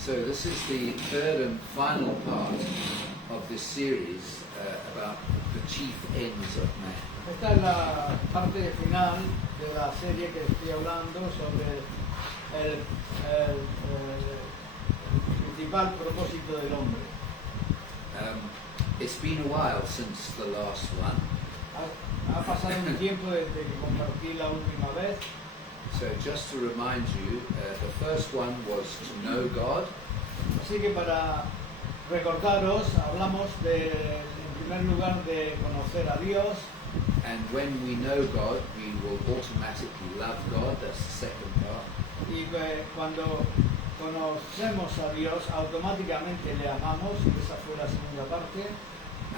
So this is the third and final part of this series about the chief ends of man. Esta es la parte final de la serie que estoy hablando sobre el principal propósito del hombre. It's been a while since the last one, Ha pasado un tiempo desde que compartí la última vez, so just to remind you, the first one was to know God, así que para recordaros, hablamos en primer lugar de conocer a Dios, and when we know God, we will automatically love God. That's the second part. y cuando conocemos a Dios automáticamente le amamos, y esa fue la segunda parte.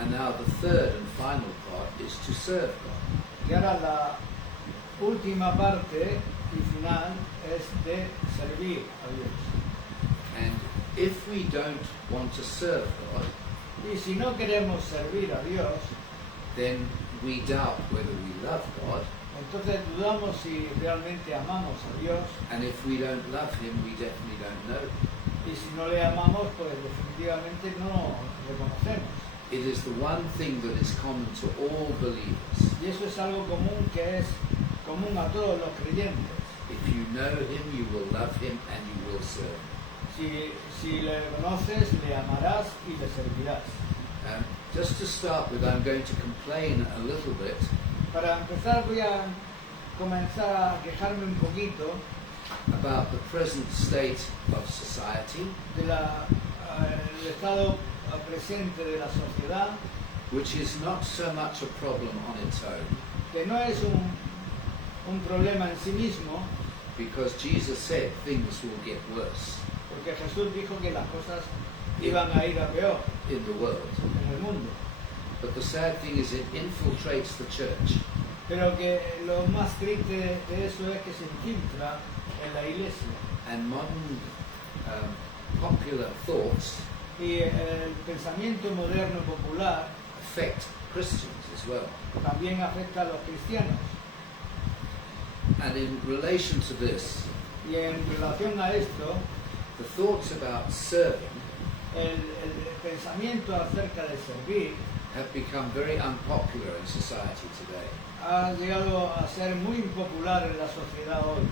And now the third and final part is to serve God. Y ahora la última parte y final es de servir a Dios. And if we don't want to serve God, Y si no queremos servir a Dios, then we doubt whether we love God. entonces dudamos si realmente amamos a Dios. And if we don't love Him, we definitely don't know Him. Y si no le amamos, pues definitivamente no le conocemos. It is the one thing that is common to all believers. Y eso es algo común que es común a todos los creyentes. If you know Him, you will love Him and you will serve Him. Si le conoces, le amarás y le servirás. Just to start with, I'm going to complain a little bit Para empezar voy a comenzar a quejarme un poquito about the present state of society, del estado presente de la sociedad, which is not so much a problem on its own, que no es un problema en sí mismo, because Jesus said things will get worse porque Jesús dijo que las cosas iban a ir a peor in the world. en el mundo. But the sad thing is it infiltrates the church. Pero que lo más triste de eso es que se infiltra en la iglesia. And modern popular thoughts Y el pensamiento moderno popular affect Christians as well. también afecta a los cristianos. And in relation to this, Y en relación a esto, the thoughts about serving el pensamiento acerca de servir have become very unpopular in society today. ha llegado a ser muy impopular en la sociedad hoy.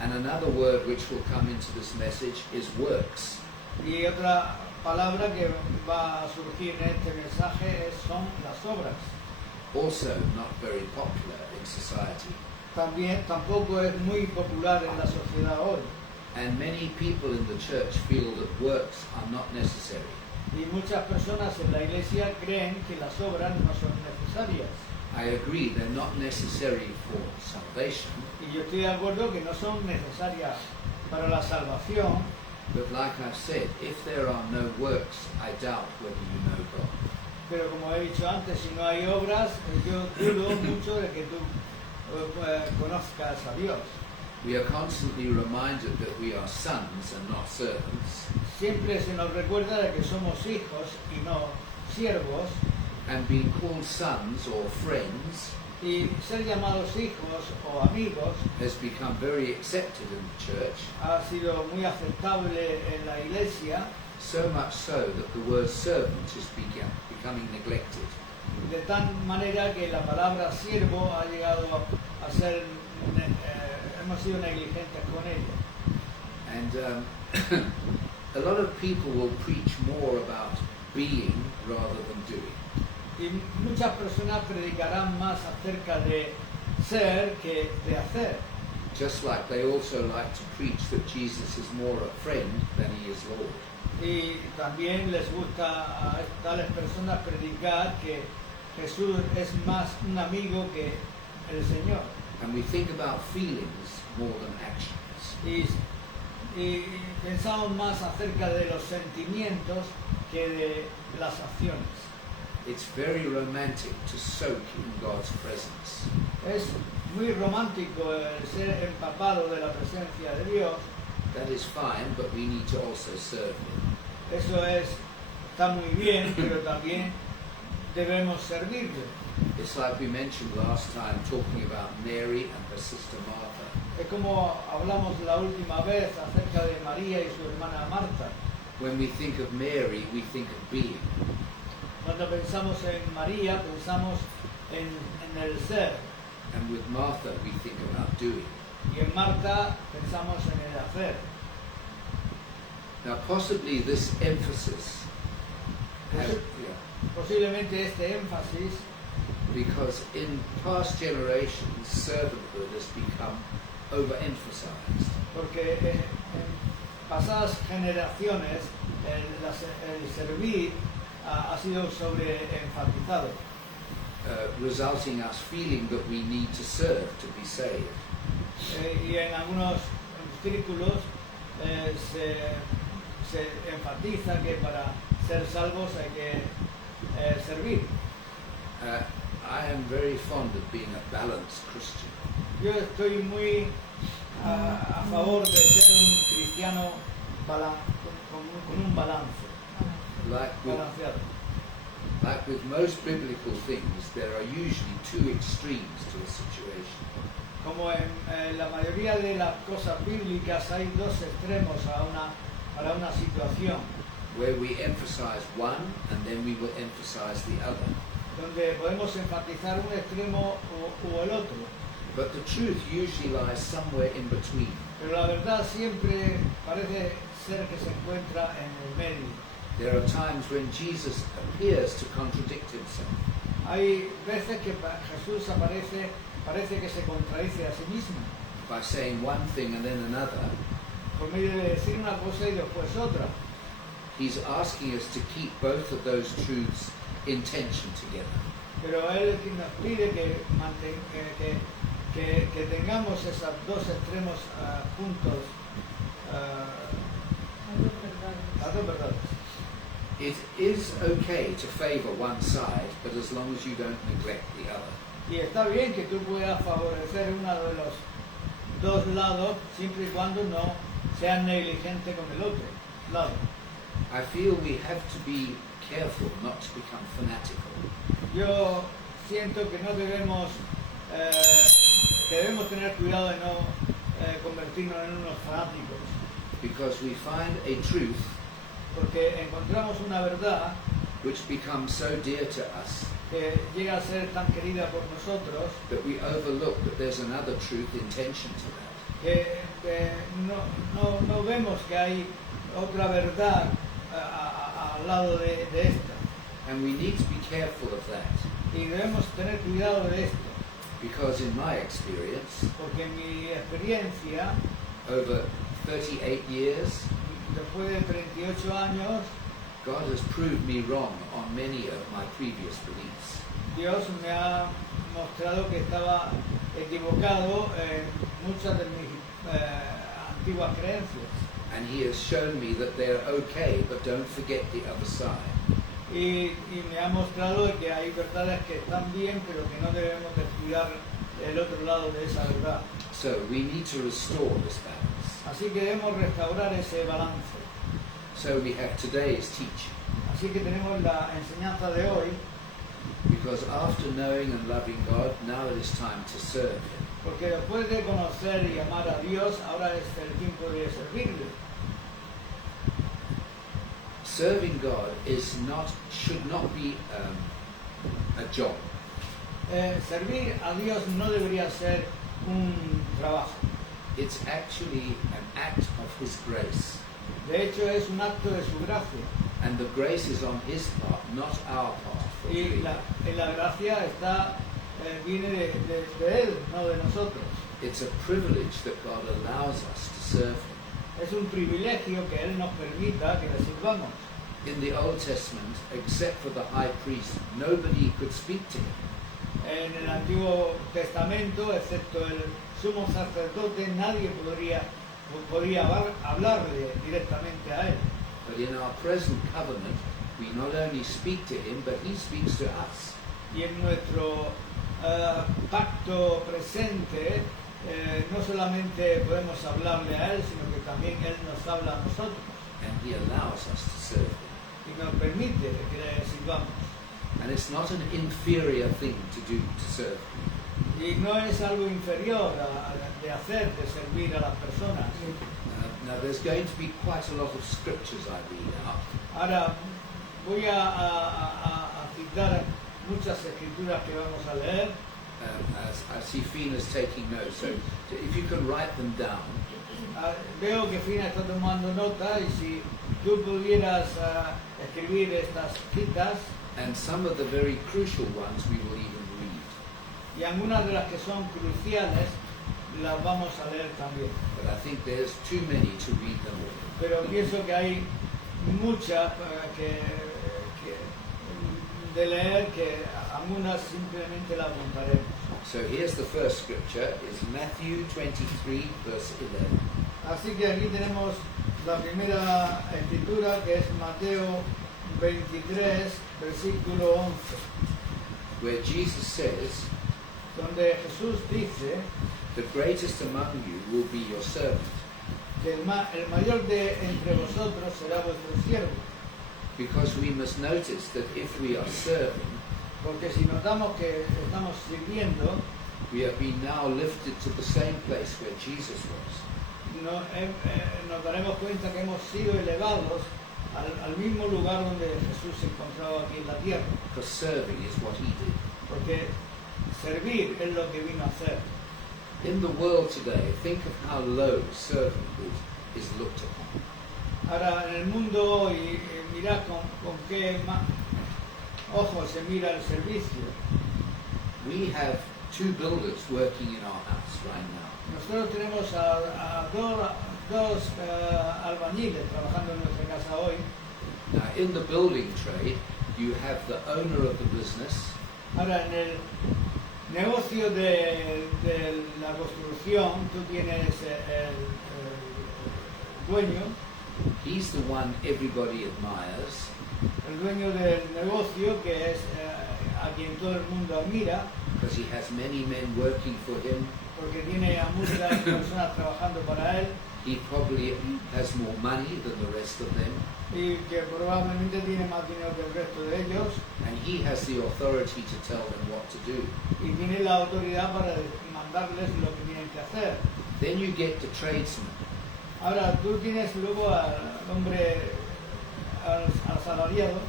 And another word which will come into this message is works. Y otra palabra que va a surgir en este mensaje son las obras. Also not very popular in society. También tampoco es muy popular en la sociedad hoy. And many people in the church feel that works are not necessary. Y muchas personas en la iglesia creen que las obras no son necesarias. I agree, they're not necessary for salvation, Y yo estoy de acuerdo que no son necesarias para la salvación, but like I've said, if there are no works, I doubt whether you know God. pero como he dicho antes, si no hay obras, yo dudo mucho de que tú conozcas a Dios. We are constantly reminded that we are sons and not servants, Siempre se nos recuerda de que somos hijos y no siervos, and being called sons or friends y ser llamados hijos o amigos has become very accepted in the church, ha sido muy aceptable en la iglesia, so much so that the word servant is becoming neglected. de tal manera que la palabra siervo ha llegado a ser, hemos sido negligentes con ella. And a lot of people will preach more about being rather than doing. Y muchas personas predicarán más acerca de ser que de hacer. Just like they also like to preach that Jesus is more a friend than he is Lord. Y también les gusta a tales personas predicar que Jesús es más un amigo que el Señor. And we think about feelings more than actions. Y pensamos más acerca de los sentimientos que de las acciones. It's very romantic to soak in God's presence. Es muy romántico el ser empapado de la presencia de Dios. That is fine, but we need to also serve him. Eso está muy bien, pero también debemos servirle. It's like we mentioned last time talking about Mary and her sister Martha. Es como hablamos la última vez acerca de María y su hermana Marta. When we think of Mary, we think of being. Cuando pensamos en María, pensamos en el ser. And with Martha, we think about doing. Y en Marta pensamos en el hacer. Now, possibly this emphasis, Posiblemente este énfasis, because in past generations, servanthood has become overemphasized. porque en pasadas generaciones el servir ha sido sobreenfatizado, Resulting us feeling that we need to serve to be saved. y en algunos círculos se enfatiza que para ser salvos hay que servir. I am very fond of being a balanced Christian. Yo estoy muy a favor de ser un cristiano con un balance, balanceado. Like with most biblical things, there are usually two extremes to a situation. Como en la mayoría de las cosas bíblicas hay dos extremos para una situación, Where we emphasize one and then we will emphasize the other. donde podemos enfatizar un extremo o el otro, But the truth usually lies somewhere in between. pero la verdad siempre parece ser que se encuentra en el medio. There are times when Jesus appears to contradict himself. Hay veces que Jesús parece que se contradice a sí mismo, By saying one thing and then another, por medio de decir una cosa y después otra. he's asking us to keep both of those truths in tension together. Pero Él nos pide que tengamos esos dos extremos juntos, las dos verdades. It is okay to favor one side, but as long as you don't neglect the other. Y está bien que tú puedas favorecer uno de los dos lados, siempre y cuando no seas negligente con el otro lado. I feel we have to be careful not to become fanatical. Yo siento que no debemos tener cuidado de no convertirnos en unos fanáticos, Because we find a truth porque encontramos una verdad which becomes so dear to us que llega a ser tan querida por nosotros that we overlook that there's another truth in tension to that. que no vemos que hay otra verdad al lado de esta. And we need to be careful of that. Y debemos tener cuidado de esto, Because in my experience, porque en mi experiencia, over 38 years, después de 38 años, God has proved me wrong on many of my previous beliefs. Dios me ha mostrado que estaba equivocado en muchas de mis antiguas creencias. And He has shown me that they're okay, but don't forget the other side. Y me ha mostrado de que hay verdades que están bien, pero que no debemos descuidar el otro lado de esa verdad. So we need to restore this balance. Así que debemos restaurar ese balance. So we have today's teaching. Así que tenemos la enseñanza de hoy, Because after knowing and loving God, now it is time to serve Him. porque después de conocer y amar a Dios, ahora es el tiempo de servirle. Serving God should not be a job. Servir a Dios no debería ser un trabajo. It's actually an act of His grace. De hecho, es un acto de su gracia. And the grace is on His part, not our part. for Y doing. la gracia viene de Él, no de nosotros. It's a privilege that God allows us to serve Him. Es un privilegio que Él nos permita que le sirvamos. In the Old Testament, except for the high priest, nobody could speak to Him. En el Antiguo Testamento, excepto el sumo sacerdote, nadie podría hablarle directamente a Él. But in our present covenant, we not only speak to Him, but He speaks to us. Y en nuestro pacto presente, no solamente podemos hablarle a Él, sino que también Él nos habla a nosotros And He allows us to serve Him. y nos permite que le sirvamos. And it's not an inferior thing to do to serve Him. Y no es algo inferior de hacer, de servir a las personas. Now there's going to be quite a lot of scriptures I read out. Ahora voy a citar muchas escrituras que vamos a leer. As I see Fina's taking notes, so if you can write them down. Veo que Fina está tomando nota y si tú pudieras escribir estas citas, And some of the very crucial ones we will even read. y algunas de las que son cruciales las vamos a leer también. But I think there's too many to read them all. Pero pienso que hay muchas de leer que algunas simplemente las apuntaremos. So here's the first scripture, is Matthew 23, verse 11. Así que aquí tenemos la primera escritura, que es Mateo 23, versículo 11, Where Jesus says, donde Jesús dice the greatest among you will be your servant. que el mayor de entre vosotros será vuestro siervo. Because we must notice that if we are serving, Porque si notamos que estamos sirviendo, we have been now lifted to the same place where Jesus was. nos daremos cuenta que hemos sido elevados al mismo lugar donde Jesús se encontraba aquí en la tierra. Because serving is what he did. Porque servir es lo que vino a hacer. In the world today, think of how low servanthood is looked upon. Ahora, en el mundo hoy, mirad con qué ojos se mira el servicio. We have two builders working in our house right now. Nosotros tenemos a dos albañiles trabajando en nuestra casa hoy. Now, in the building trade, you have the owner of the business, Ahora, en el negocio de la construcción, tú tienes el dueño, he's the one everybody admires, el dueño del negocio, que es a quien todo el mundo admira, because he has many men working for him. porque tiene a muchas personas trabajando para él, He probably has more money than the rest of them, y que probablemente tiene más dinero que el resto de ellos, and he has the authority to tell them what to do. y tiene la autoridad para mandarles lo que tienen que hacer. Then you get the tradesman. Ahora, tú tienes luego al hombre, al asalariado,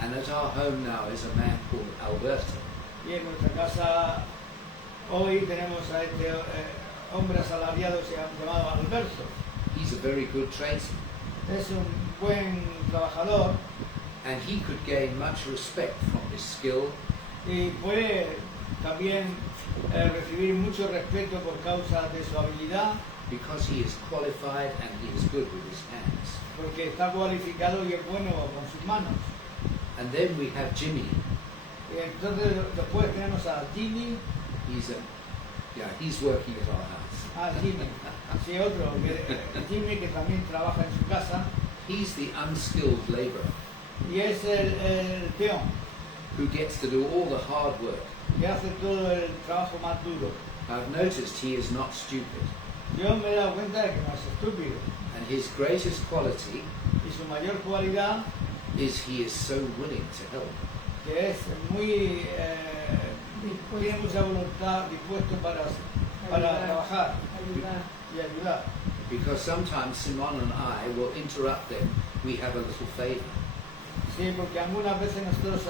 And at our home now is a man called Alberto. y en nuestra casa hoy tenemos a este hombre asalariado llamado Alberto. He's a very good tradesman, Es un buen trabajador and he could gain much respect from his skill, y puede también recibir mucho respeto por causa de su habilidad, because he is qualified and he is good with his hands. porque está cualificado y es bueno con sus manos. And then we have Jimmy. Y entonces después tenemos a Jimmy, He's working at our house. Jimmy, sí, otro, Jimmy, que también trabaja en su casa, He's the unskilled laborer y es el peón, who gets to do all the hard work. que hace todo el trabajo más duro. I've noticed he is not stupid, Yo me he dado cuenta de que no es estúpido, and his greatest quality y su mayor cualidad, is he is so willing to help. que es muy, tiene mucha voluntad, dispuesto para trabajar y ayudar. Because sometimes Simon and I will interrupt them. We have a little favor. Sí, porque algunas veces nosotros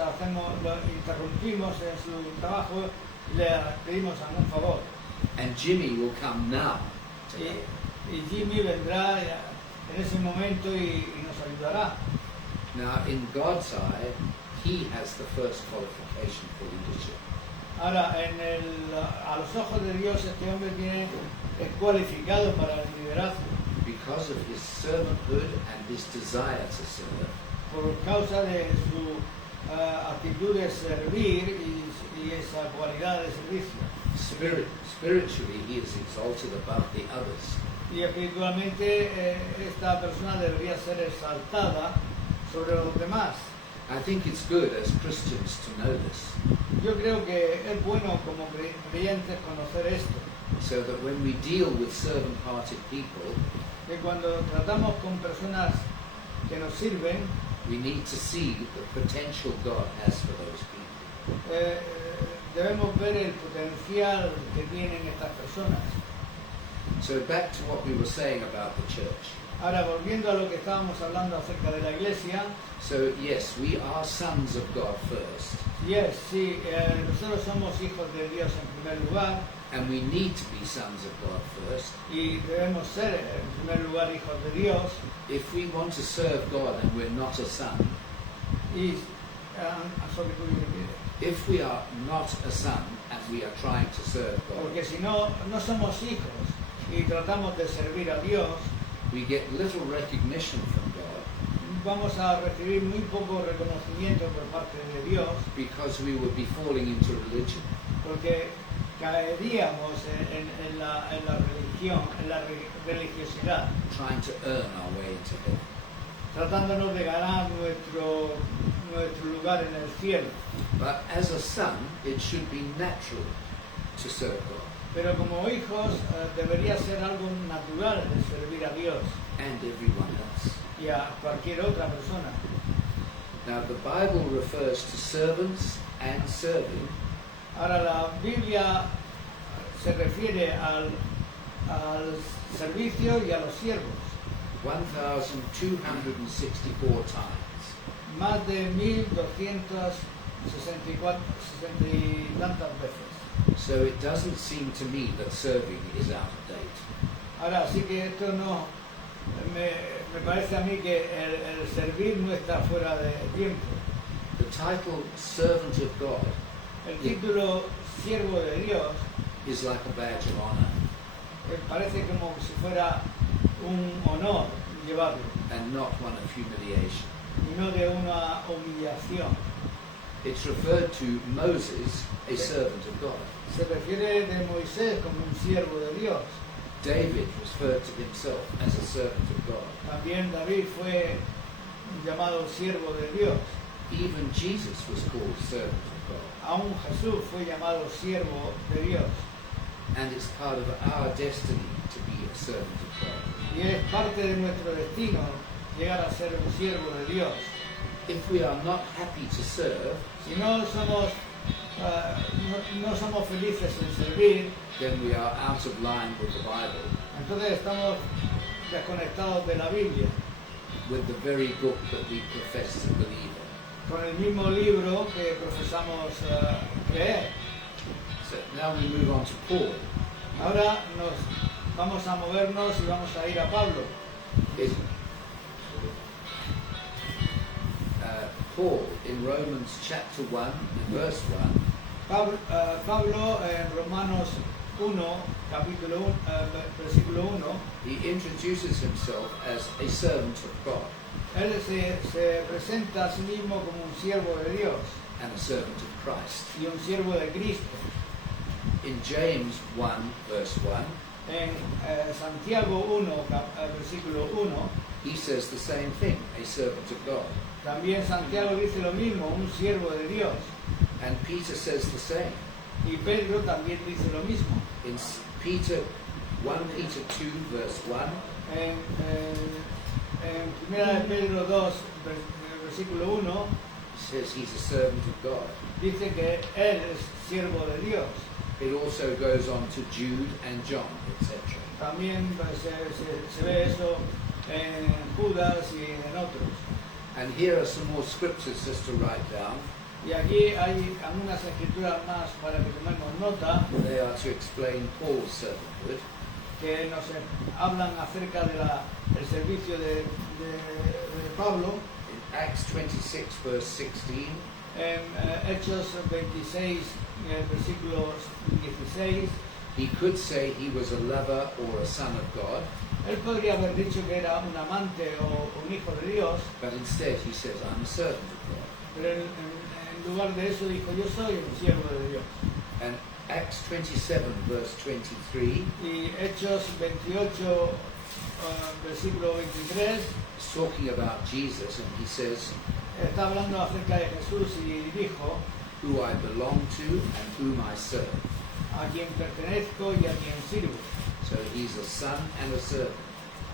lo interrumpimos en su trabajo y le pedimos algún favor. And Jimmy will come now to Y, help. y Jimmy vendrá en ese momento y nos ayudará. Now, in God's eye, he has the first qualification for leadership. Ahora, a los ojos de Dios, este hombre es cualificado para el liderazgo Because of his servanthood and his desire to serve, por causa de su actitud de servir y esa cualidad de servicio. spiritually, he is exalted above the others. Y espiritualmente esta persona debería ser exaltada sobre los demás. I think it's good as Christians to know this, Yo creo que es bueno como creyentes conocer esto, so that when we deal with servant-hearted people, que cuando tratamos con personas que nos sirven, we need to see the potential God has for those people. debemos ver el potencial que tienen estas personas. So back to what we were saying about the church. Ahora, volviendo a lo que estábamos hablando acerca de la iglesia, So yes, we are sons of God first, sí, nosotros somos hijos de Dios en primer lugar and we need to be sons of God first y debemos ser en primer lugar hijos de Dios. if we want to serve God and we're not a son. Y sorry, could you repeat it? If we are not a son and we are trying to serve God, Porque si no, no somos hijos y tratamos de servir a Dios, we get little recognition from God vamos a recibir muy poco reconocimiento por parte de Dios, because we would be falling into religion, porque caeríamos en la religión, en la religiosidad, trying to earn our way into heaven. tratándonos de ganar nuestro lugar en el cielo. But as a son, it should be natural to serve God Pero como hijos debería ser algo natural de servir a Dios and everyone else. y a cualquier otra persona. Now, the Bible refers to servants and serving Ahora la Biblia se refiere al servicio y a los siervos 1,264 times. más de 1260 y tantas veces. So it doesn't seem to me that serving is out of date. Ahora sí que esto no me parece a mí que el servir no está fuera de tiempo. The title servant of God El título siervo de Dios is like a badge of honor parece como si fuera un honor llevarlo and not one of humiliation. y no de una humillación. It's referred to Moses, a servant of God. Se refiere de Moisés como un siervo de Dios. David referred to himself as a servant of God. También David fue llamado siervo de Dios. Even Jesus was called servant of God. Aún Jesús fue llamado siervo de Dios. And it's part of our destiny to be a servant of God. Y es parte de nuestro destino llegar a ser un siervo de Dios. If we are not happy to serve, Si no somos, no somos felices en servir, then we are out of line with the Bible, entonces estamos desconectados de la Biblia, with the very book that we profess to believe in. con el mismo libro que profesamos creer. So now we move on to Paul. Ahora vamos a movernos y vamos a ir a Pablo. In, Paul in Romans chapter 1 and verse 1, Pablo en Romanos 1, capítulo 1, versículo 1, he introduces himself as a servant of God él se presenta a sí mismo como un siervo de Dios and a servant of Christ. y un siervo de Cristo. In James 1 verse 1, En Santiago 1, versículo 1, he says the same thing, a servant of God. también Santiago dice lo mismo, un siervo de Dios. And Peter says the same. Y Pedro también dice lo mismo. In 1 Peter 2 verse 1, En 1 de Pedro 2, versículo 1, he says he's a servant of God. dice que él es siervo de Dios. It also goes on to Jude and John, etc. También pues, se ve eso en Judas y en otros. And here are some more scriptures just to write down. Y aquí hay algunas escrituras más para que tomemos nota They are to explain Paul's servanthood. que nos hablan acerca del servicio de Pablo. In Acts 26 verse 16, En Hechos 26, versículo 16, he could say he was a lover or a son of God, él podría haber dicho que era un amante o un hijo de Dios, but instead he says, I'm a servant of God. pero en lugar de eso dijo, yo soy un siervo de Dios. And Acts 27 verse 23, Y Hechos 28, versículo 23, is talking about Jesus, and he says, está hablando acerca de Jesús y dijo, who I belong to and whom I serve. a quien pertenezco y a quien sirvo. So he's a son and a servant.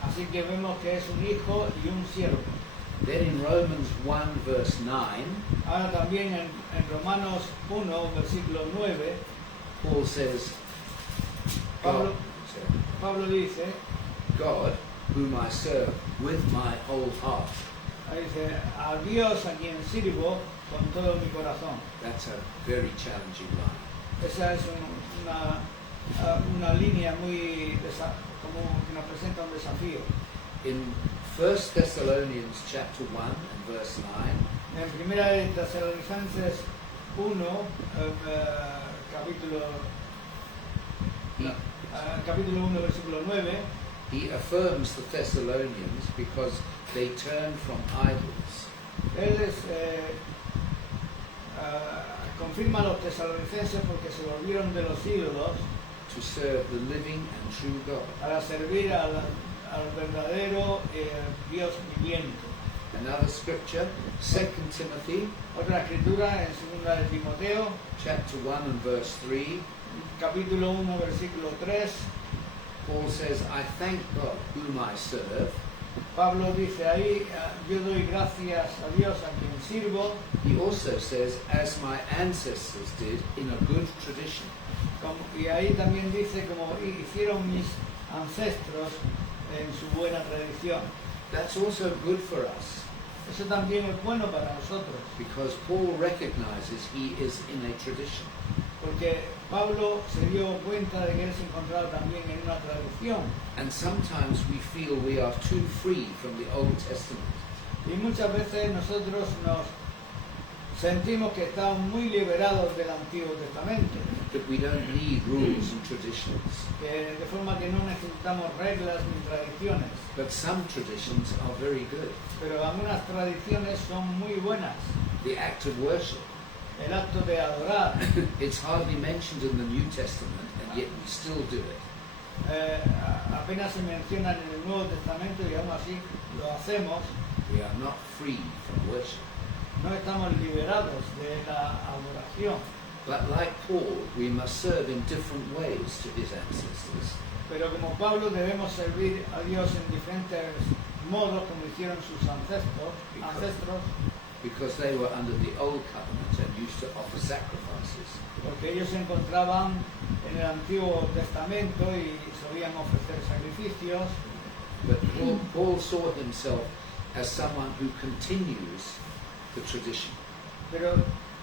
Así que vemos que es un hijo y un siervo. Then in Romans 1 verse 9, Ahora también en Romanos 1, versículo 9, Paul says, Pablo, God, Pablo dice, God, whom I serve with my whole heart. ahí dice, a Dios a quien sirvo con todo mi corazón. That's a very challenging line. Esa es una línea muy, como que nos presenta un desafío. In 1 Thessalonians chapter 1 and verse 9, En primera de Tesalonicenses 1, he, capítulo 1, versículo 9, he affirms the Thessalonians because they turned from idols él confirma a los tesalonicenses porque se volvieron de los ídolos to serve the living and true God. para servir al verdadero Dios viviente. Another scripture, 2 Timothy Otra escritura en 2 de Timoteo, chapter 1 and verse 3, capítulo 1, versículo 3, Paul says, I thank God whom I serve. Pablo dice ahí, yo doy gracias a Dios a quien sirvo, He also says, as my ancestors did in a good tradition. y ahí también dice como hicieron mis ancestros en su buena tradición. That's also good for us Eso también es bueno para nosotros, because Paul recognizes he is in a tradition. porque Pablo se dio cuenta de que él se encontraba también en una tradición. And sometimes we feel we are too free from the Old Testament. Y muchas veces nosotros nos sentimos que estamos muy liberados del Antiguo Testamento, That we don't need rules and traditions. de forma que no necesitamos reglas ni tradiciones. But some traditions are very good. Pero algunas tradiciones son muy buenas. The act of worship. El acto de adorar, It's hardly mentioned in the New Testament, and yet we still do it. apenas se mencionan en el Nuevo Testamento y aún así lo hacemos. We are not free from worship. No estamos liberados de la adoración. But like Paul, we must serve in different ways to his ancestors. Pero como Pablo debemos servir a Dios en diferentes modos como hicieron sus ancestros, Because they were under the old covenant and used to offer sacrifices. porque ellos se encontraban en el Antiguo Testamento y solían ofrecer sacrificios. But Paul saw himself as someone who continues the tradition. Pero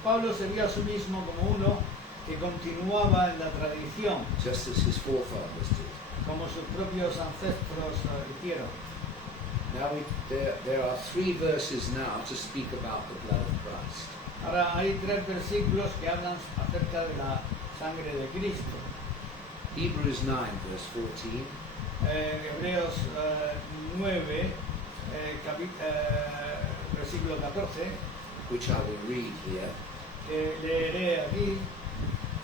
Pablo se vio a sí mismo como uno que continuaba en la tradición, Just as his forefathers did. como sus propios ancestros hicieron. Now there are 3 verses now to speak about the blood of Christ. Ahora hay 3 versículos que hablan acerca de la sangre de Cristo. Hebrews 9 verse 14. Hebreos 9, versículo 14, Which I will read here. que leeré aquí.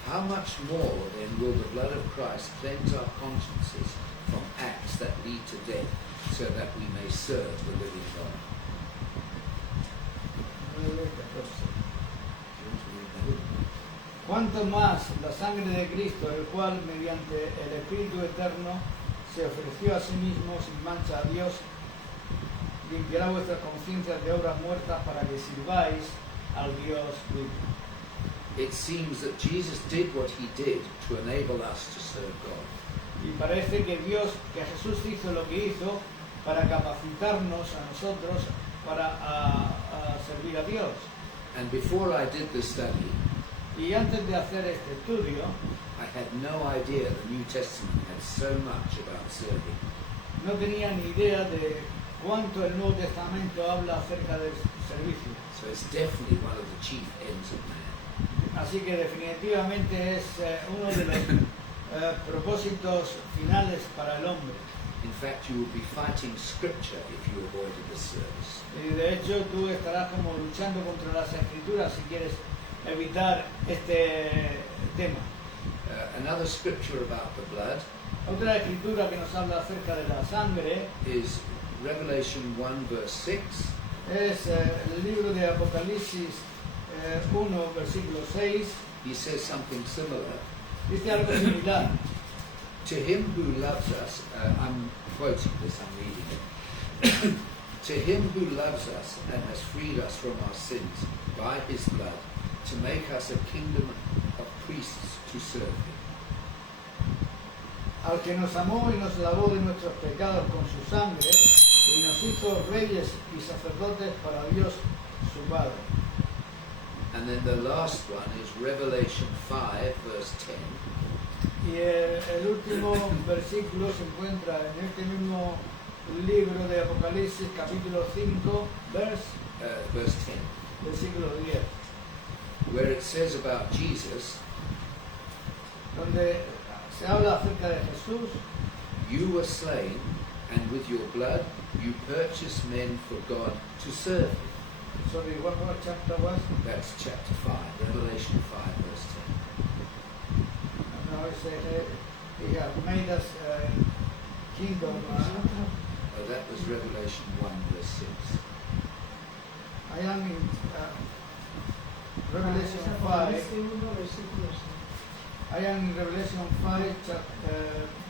How much more then will the blood of Christ cleanse our consciences from acts that lead to death, so that we may serve the living God? 9, 14. Cuanto más la sangre de Cristo, el cual mediante el Espíritu Eterno se ofreció a sí mismo sin mancha a Dios, limpiará vuestras conciencias de obras muertas para que sirváis al Dios vivo. It seems that Jesus did what he did to enable us to serve God. Y parece que Jesús hizo lo que hizo para capacitarnos a nosotros para a servir a Dios. And before I did this study, Y antes de hacer este estudio, I had no idea the New Testament had so much about serving. no tenía ni idea de cuánto el Nuevo Testamento habla acerca del servicio. So it's definitely one of the chief ends of man. Así que definitivamente es uno de los propósitos finales para el hombre. In fact, you will be fighting Scripture if you avoided this service. Y de hecho tú estarás como luchando contra las Escrituras si quieres evitar este tema. Another scripture about the blood Otra escritura que nos habla acerca de la sangre is Revelation 1 verse 6. es el libro de Apocalipsis 1, versículo 6. He says something similar. Dice algo similar. To him who loves us, I'm quoting this, I'm reading it. To him who loves us and has freed us from our sins by his blood, to make us a kingdom of priests to serve him. Al que nos amó y nos lavó de nuestros pecados con su sangre y nos hizo reyes y sacerdotes para Dios su Padre. And then the last one is Revelation 5 verse 10. Y el último versículo se encuentra en este mismo libro de Apocalipsis, capítulo 5, Verse 10, versículo 10, where it says about Jesus, donde se habla acerca de Jesús. you were slain, and with your blood you purchased men for God to serve him. Sorry, what chapter was? That's chapter 5, Revelation 5 verse 10. No, it says he has made us kingdom. Oh, that was Revelation 1 verse 6. I am in Revelation 5. I am in Revelation 5,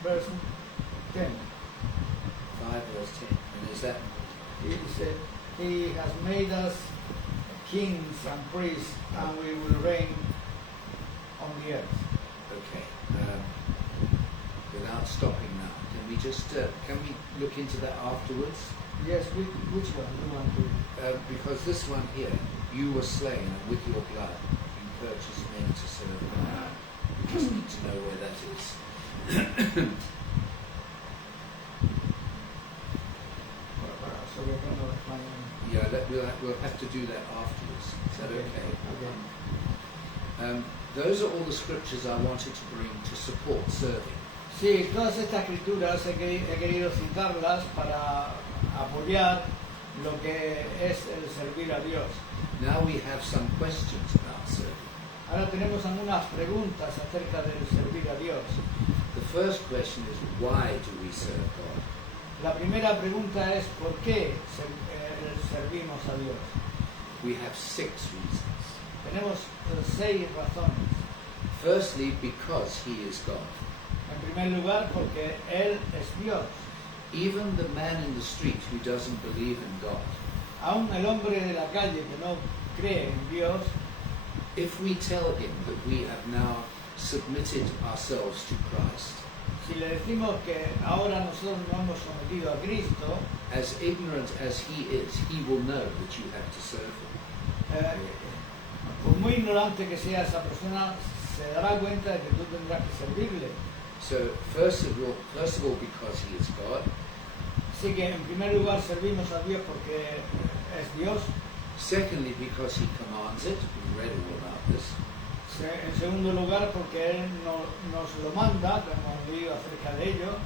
verse 10. 5 verse 10. And is that, He said, he has made us kings and priests, and we will reign on the earth. okay, without stopping now, can we just, can we look into that afterwards? Yes, which one do you want to? Because this one here, you were slain, and with your blood you purchased men to serve God. We just need to know where that is. So we're going to find. Yeah, we'll have to do that afterwards. Is that okay? Okay. Those are all the scriptures I wanted to bring to support serving. Sí, todas estas escrituras he querido citarlas para apoyar lo que es el servir a Dios. Now we have some questions about serving. Ahora tenemos algunas preguntas acerca del servir a Dios. The first question is, why do we serve God? La primera pregunta es ¿por qué servimos a Dios? We have 6 reasons. Tenemos 6 razones. Firstly, because he is God. En primer lugar, porque Él es Dios. Even the man in the street who doesn't believe in God, Aún el hombre de la calle que no cree en Dios, if we tell him that we have now submitted ourselves to Christ, si le decimos que ahora nosotros nos hemos sometido a Cristo, as ignorant as he is, he will know that you have to serve him. por muy ignorante que sea esa persona, se dará cuenta de que tú tendrás que servirle. So first of all, because he is God. Así que en primer lugar servimos a Dios porque es Dios. Secondly, because he commands it. We read all about this. En segundo lugar, porque Él nos lo manda, que hemos leído acerca de ello.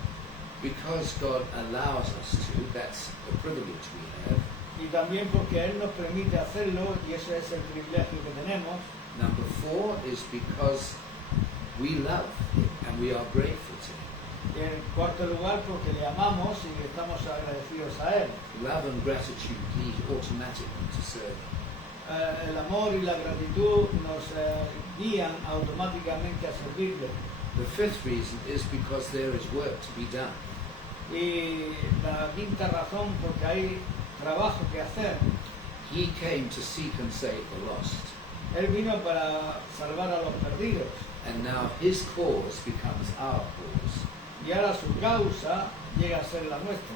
Because God allows us to, that's the privilege we have. Y también porque Él nos permite hacerlo, y ese es el privilegio que tenemos. Number 4 is because we love him and we are grateful to him. Y en cuarto lugar, porque le amamos y estamos agradecidos a Él. Love and gratitude lead automatically to serve him. El amor y la gratitud nos guían automáticamente a servirle. The 5th reason is because there is work to be done. Y la quinta razón, porque hay trabajo que hacer. He came to seek and save the lost. Él vino para salvar a los perdidos. And now his cause becomes our cause. Y ahora su causa llega a ser la nuestra.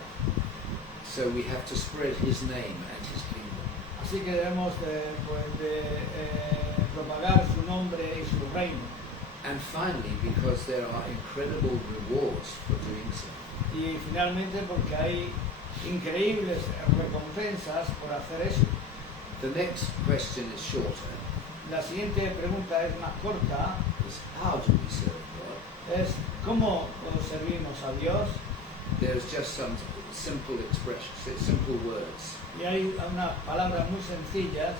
So we have to spread his name and his kingdom. Así que debemos propagar su nombre y su reino. And finally, because there are incredible rewards for doing so. Y finalmente porque hay increíbles recompensas por hacer eso. The next question is shorter. La siguiente pregunta es más corta. Is how do we serve God? Es ¿cómo servimos a Dios? There's just some simple expressions, simple words. Y hay unas palabras muy sencillas.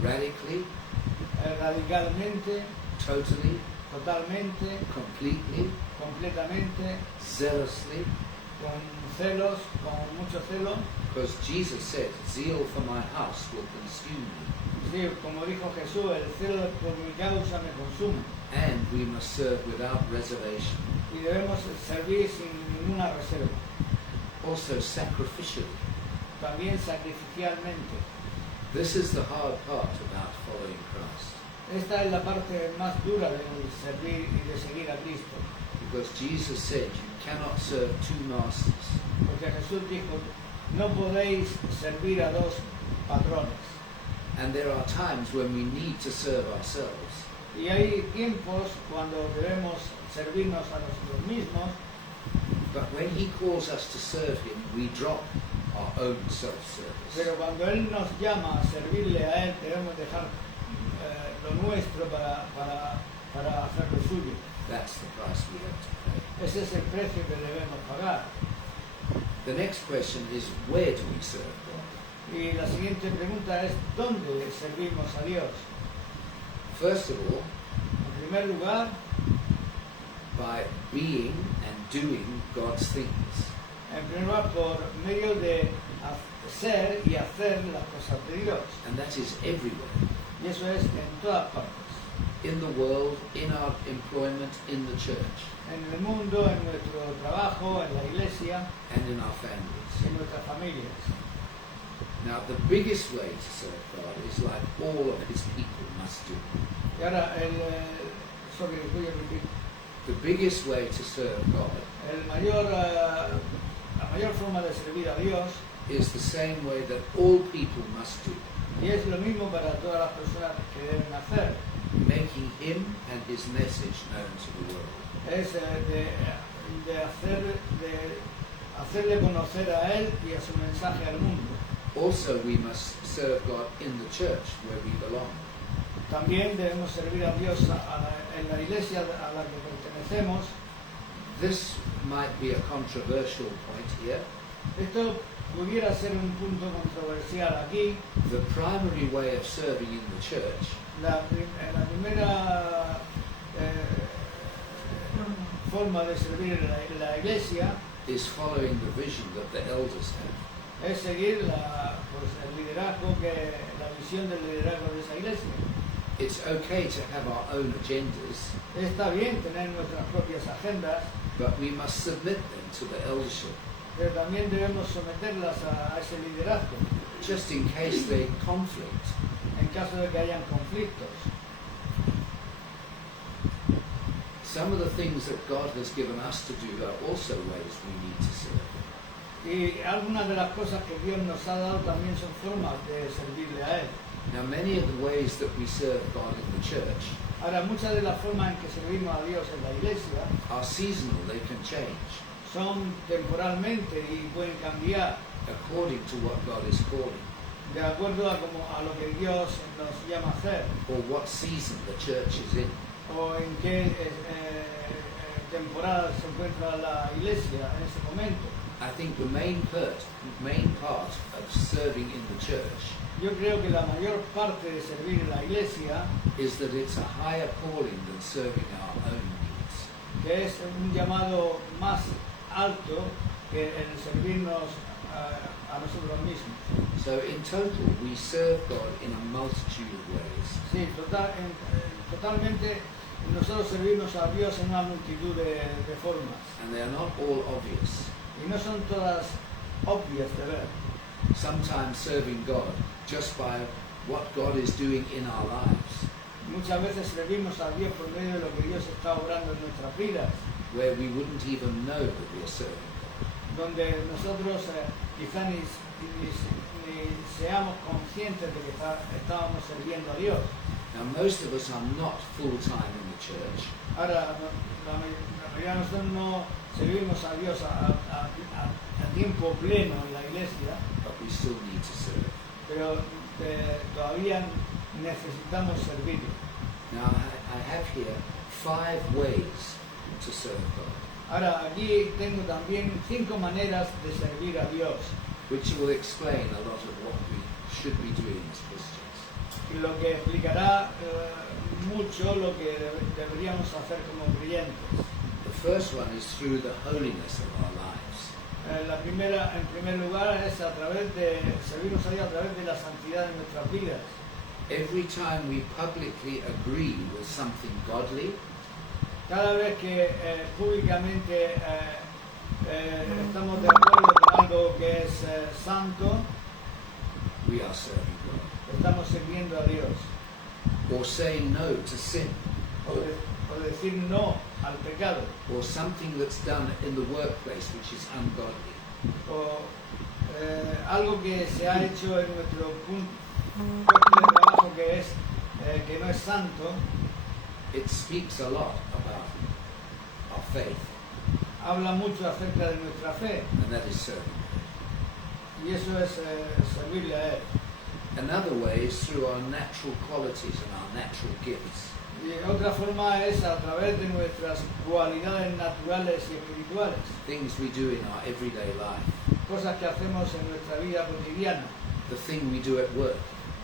Radically, Radicalmente, totally, totalmente, completely, completamente, zealously, con celos, con mucho celo. because Jesus said, zeal for my house will consume me. Sí, como dijo Jesús, el celo por mi causa me consume. And we must serve without reservation. Y debemos servir sin ninguna reserva. Also sacrificially. también sacrificialmente. This is the hard part about following Christ, Esta es la parte más dura de servir y de seguir a Cristo. because Jesus said you cannot serve two masters. Porque Jesús dijo, no podéis servir a dos patrones. And there are times when we need to serve ourselves. Y hay tiempos cuando debemos servirnos a nosotros mismos, But when he calls us to serve him, we drop our own self-service. pero cuando Él nos llama a servirle a Él, debemos dejar lo nuestro para hacer lo suyo. That's the price we have to pay. Ese es el precio que debemos pagar. The next question is, where do we serve God? Y la siguiente pregunta es, ¿dónde servimos a Dios? First of all, En primer lugar, by being and doing God's things. en primer lugar por medio de ser y hacer las cosas de Dios. And that is everywhere. Y eso es en todas partes. In the world, in our employment, in the church, En el mundo, en nuestro trabajo, en la iglesia, and in our families. en nuestras familias. Now, the biggest way to serve God is like all of his people must do. Y ahora, sobre el voy a repetir. The biggest way to serve God La mayor forma de servir a Dios, is the same way that all people must do, y es lo mismo para todas las personas que deben hacer, making him and his message known to the world. es de hacerle conocer a Él y a su mensaje al mundo. Also, we must serve God in the church where we belong. También debemos servir a Dios en la iglesia a la que pertenecemos. This might be a controversial point here. Esto pudiera ser un punto controversial aquí. The primary way of serving in the church La primera forma de servir en la iglesia is following the vision that the elders have. es seguir el liderazgo, la visión del liderazgo de esa iglesia. It's okay to have our own agendas, Está bien tener nuestras propias agendas, but we must submit them to the eldership, pero también debemos someterlas a ese liderazgo just in case they conflict. en caso de que hayan conflictos. Some of the things that God has given us to do are also ways we need to serve. Y algunas de las cosas que Dios nos ha dado también son formas de servirle a Él. Now, many of the ways that we serve God in the church Ahora, muchas de las formas en que servimos a Dios en la iglesia are seasonal. They can change son temporalmente y pueden cambiar according to what God is calling, de acuerdo a lo que Dios nos llama a hacer or what season the church is in. o en qué temporada se encuentra la iglesia en ese momento. I think the main part of serving in the church Yo creo que la mayor parte de servir en la iglesia, is that it's a higher calling than serving our own needs. que es un llamado más alto que el servirnos a nosotros mismos. So in total, we serve God in a multitude of ways. Sí, totalmente nosotros servimos a Dios en una multitud de formas And they are not all obvious. y no son todas obvias de ver. Sometimes serving God just by what God is doing in our lives, Muchas veces servimos a Dios por medio de lo que Dios está obrando en nuestras vidas, where we wouldn't even know that we're serving God. donde nosotros quizá ni seamos conscientes de que estábamos sirviendo a Dios. Now, most of us are not full-time in the church, Ahora, la mayoría de nosotros no servimos a Dios a tiempo pleno en la iglesia, but we still need to serve. pero todavía necesitamos servir. Now, I have here 5 ways to serve God, Ahora, aquí tengo también 5 maneras de servir a Dios, which will explain a lot of what we should be doing as Christians. y lo que explicará mucho lo que deberíamos hacer como creyentes. The first one is through the holiness of our lives. La primera, en primer lugar, es a través de servirnos a Dios a través de la santidad de nuestras vidas. Every time we publicly agree with something godly, Cada vez que públicamente estamos de acuerdo con algo que es santo, we are serving God. estamos sirviendo a Dios. Or saying no to sin, O decir no al pecado. or something that's done in the workplace which is ungodly. O algo que se ha hecho en nuestro puesto de trabajo que no es santo, It speaks a lot about our faith, habla mucho acerca de nuestra fe, and that is serving. y eso es servirle a Él. Another way is through our natural qualities and our natural gifts. Y otra forma es a través de nuestras cualidades naturales y espirituales, Things we do in our everyday life, cosas que hacemos en nuestra vida cotidiana, the thing we do at work,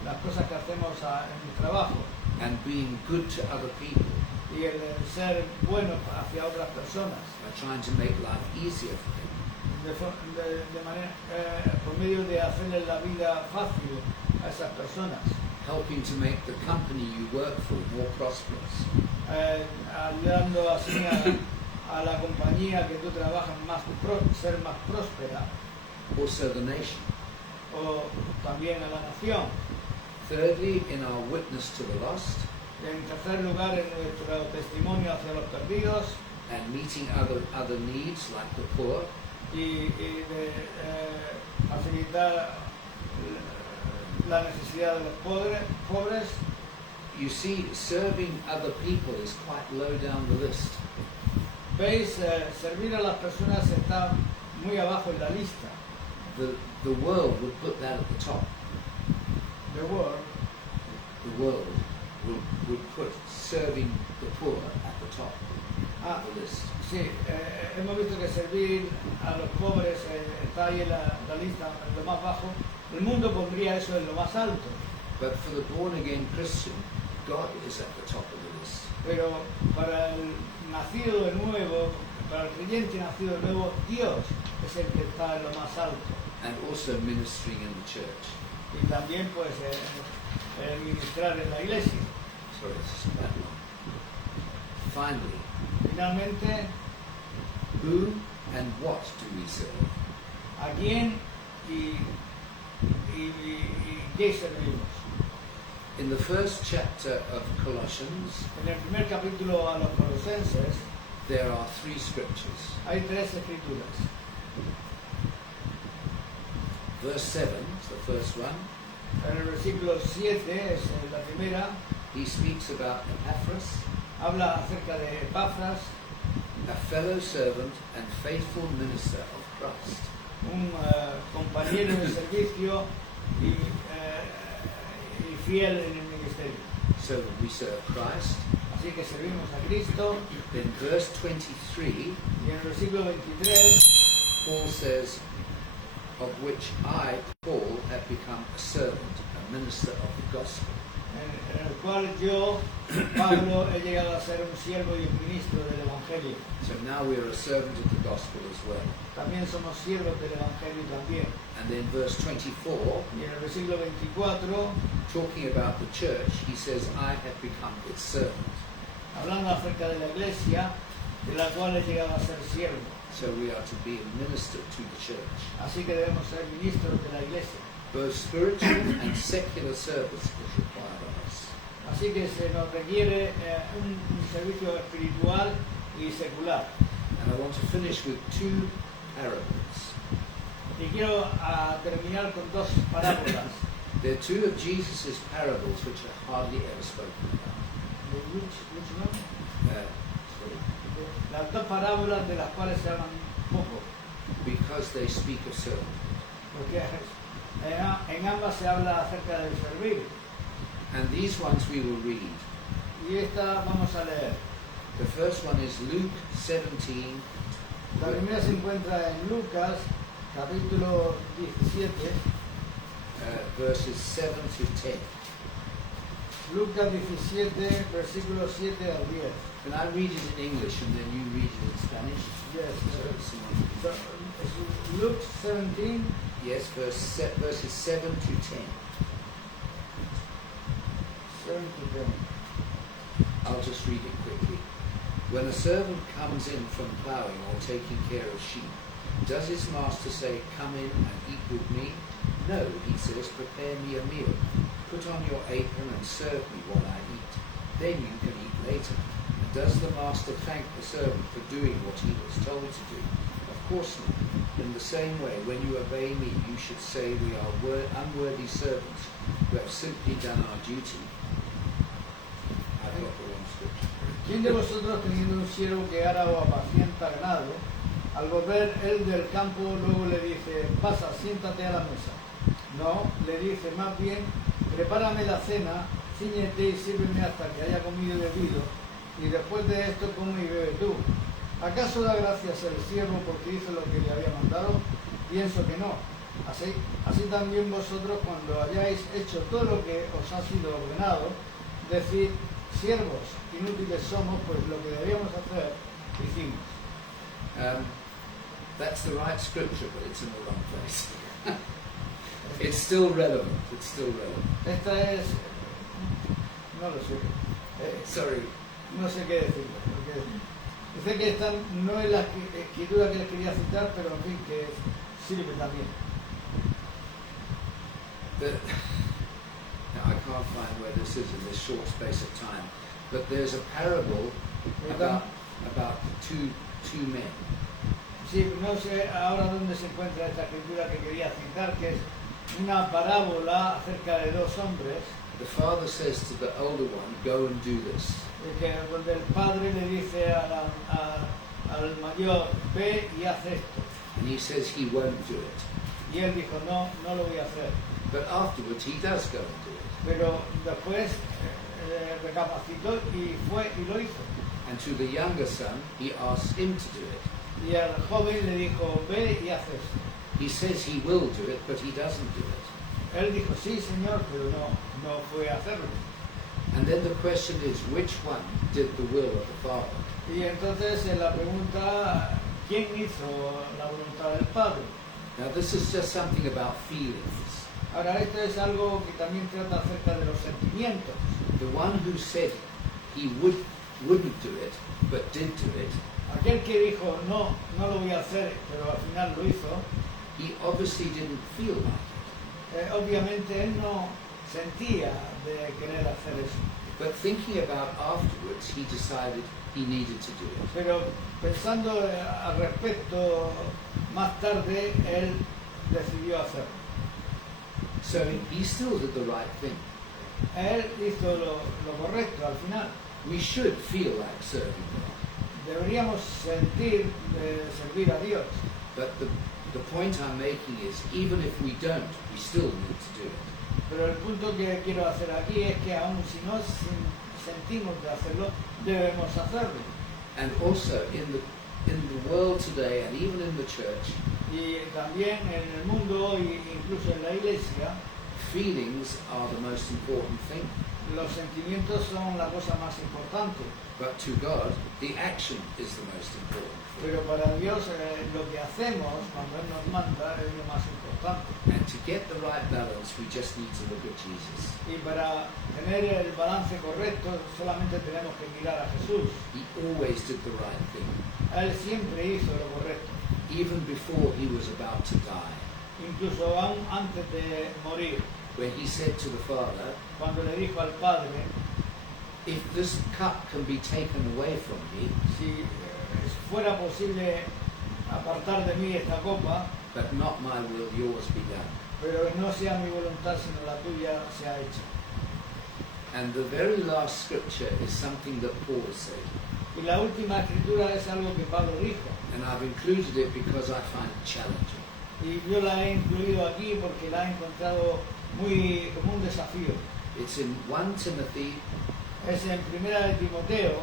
las cosas que hacemos en el trabajo, and being good to other people, y el ser bueno hacia otras personas, by trying to make life easier for them. de manera, por medio de hacerles la vida fácil a esas personas, Helping to make the company you work for more prosperous. ayudando así a la compañía que tú trabajas ser más próspera, Also the nation. o también a la nación. Thirdly, in our witness to the lost, En tercer lugar, en nuestro testimonio hacia los perdidos and meeting other needs like the poor, y de facilitar la necesidad de los pobres. you see, serving other people is quite low down the list. Veis, servir a las personas está muy abajo en la lista. The world would put that at the top. The world, The world would put serving the poor at the top of the list. sí, hemos visto que servir a los pobres está ahí en la lista, en lo más bajo. El mundo pondría eso en lo más alto, But for the born-again Christian, God is at the top of the list. pero para el nacido de nuevo, para el creyente nacido de nuevo, Dios es el que está en lo más alto. And also ministering in the church. Y también pues ministrar en la iglesia. Sorry, it's just that long. Finally, Finalmente, who and what do we serve? ¿a quién y qué servimos? In the first chapter of Colossians, En el primer capítulo a los Colosenses there are 3 scriptures. hay 3 escrituras. Verse 7 is the first one. En el versículo 7 es la primera, He speaks about Epaphras, habla acerca de Epafras, a fellow servant and faithful minister of Christ. un compañero de servicio y fiel en el ministerio. So we serve Christ. Así que servimos a Cristo. Then verse 23, Y en el versículo 23, Paul says, of which I, Paul, have become a servant, a minister of the gospel. en el cual yo, Pablo, he llegado a ser un siervo y un ministro del Evangelio. So now we are a servant of the gospel as well. También somos siervos del Evangelio también. And then verse 24, Y en el versículo 24, talking about the church, he says, I have become its servant. hablando acerca de la iglesia, de la cual he llegado a ser siervo. So we are to be a minister to the church. Así que debemos ser ministros de la iglesia. Both spiritual and secular service is required of us. Así que se nos requiere un servicio espiritual y secular. And I want to finish with 2 parables. Y quiero terminar con 2 parábolas. They're 2 of Jesus' parables which are hardly ever spoken about. Which one? Sorry. Las 2 parábolas de las cuales se hablan poco, Because they speak of servant. porque en ambas se habla acerca del servir. And these ones we will read. Y esta vamos a leer. The first one is Luke 17, La primera se encuentra en Lucas, capítulo 17, verses 7 to 10. Lucas 17, versículos 7 al 10. Can I read it in English and then you read it in Spanish? Yes. Someone- So, it's Luke 17, Yes, verses 7 to 10. 7 to 10. I'll just read it quickly. When a servant comes in from ploughing or taking care of sheep, Does his master say, "Come in and eat with me"? No, he says, "Prepare me a meal. Put on your apron and serve me while I eat. Then you can eat later." And does the master thank the servant for doing what he was told to do? Of course not. In the same way, when you obey me, you should say, "We are unworthy servants who have simply done our duty." I've got the wrong scripture. ¿Quién de vosotros, teniendo un siervo que ara o apacienta ganado, al volver él del campo, luego le dice, pasa, siéntate a la mesa? No, le dice más bien, prepárame la cena, cíñete y sírveme hasta que haya comido y bebido, y después de esto come y bebe tú. ¿Acaso da gracias el siervo porque hizo lo que le había mandado? Pienso que no. Así también vosotros, cuando hayáis hecho todo lo que os ha sido ordenado, decid, siervos, inútiles somos, pues lo que debíamos hacer, hicimos. That's the right scripture, but it's in the wrong place. It's still relevant. It's still relevant. Esta es... no lo sé. Sorry. No sé qué decirle. Porque dice que esta no es la escritura que les quería citar, pero en fin, que sirve también. Now I can't find where this is in this short space of time, but there's a parable about two men. Sí, no sé ahora dónde se encuentra esta escritura que quería citar, que es una parábola acerca de dos hombres. The father says to the older one, "Go and do this." Que donde el padre le dice al mayor, ve y haz esto. And he says he won't do it. Y él dijo, no, no lo voy a hacer. But afterwards he does go and do it. Pero después recapacitó y fue y lo hizo. And to the younger son, he asks him to do it. Y al joven le dijo, ve y haz esto. He says he will do it, but he doesn't do it. Él dijo, sí, señor, pero no fue a hacerlo. And then the question is, which one did the will of the Father? Y entonces en la pregunta, ¿quién hizo la voluntad del Padre? Now this is just something about feelings. Ahora esto es algo que también trata acerca de los sentimientos. The one who said he wouldn't do it, but did do it, Aquel que dijo, no lo voy a hacer, pero al final lo hizo, he obviously didn't feel like it. Obviamente él no sentía de querer hacer eso. But thinking about afterwards, he decided he needed to do it. Pero pensando al respecto, más tarde él decidió hacerlo. So he still did the right thing. Él hizo lo correcto al final. We should feel like serving God. Deberíamos sentir de servir a Dios. But the point I'm making is, even if we don't, we still need to do it. Pero el punto que quiero hacer aquí es que aun si no sentimos de hacerlo, debemos hacerlo. And also in the world today, and even in the church, Y también en el mundo e incluso en la iglesia, feelings are the most important thing. los sentimientos son la cosa más importante. But to God, the action is the most important. Pero para Dios lo que hacemos cuando Él nos manda es lo más importante. And to get the right balance, we just need to look at Jesus. Y para tener el balance correcto solamente tenemos que mirar a Jesús. He always did the right thing, Él siempre hizo lo correcto. even before he was about to die. Incluso aún antes de morir, Where he said to the Father, cuando le dijo al Padre, "If this cup can be taken away from me, si fuera posible apartar de mí esta copa, but not my will, yours be done." pero no sea mi voluntad sino la tuya sea hecha. And the very last scripture is something that Paul said. Y la última escritura es algo que Pablo dijo. And I've included it because I find it challenging. Y yo la he incluido aquí porque la he encontrado como un desafío. It's in 1 Timothy Es en Primera de Timoteo,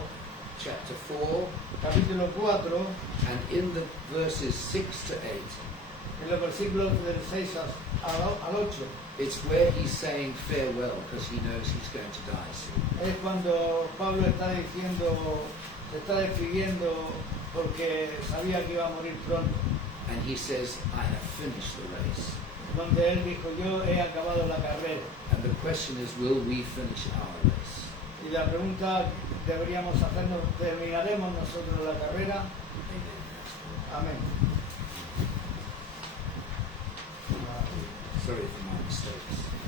chapter 4, capítulo 4, and in the verses 6 to 8. en los versículos del 6 al 8. It's where he's saying farewell because he knows he's going to die soon. Es cuando Pablo está diciendo, se está despidiendo porque sabía que iba a morir pronto. And he says, "I have finished the race." Donde él dijo, yo he acabado la carrera. And the question is, will we finish our race? Y la pregunta deberíamos hacernos, ¿terminaremos nosotros la carrera? Amén. sorry for my mistakes.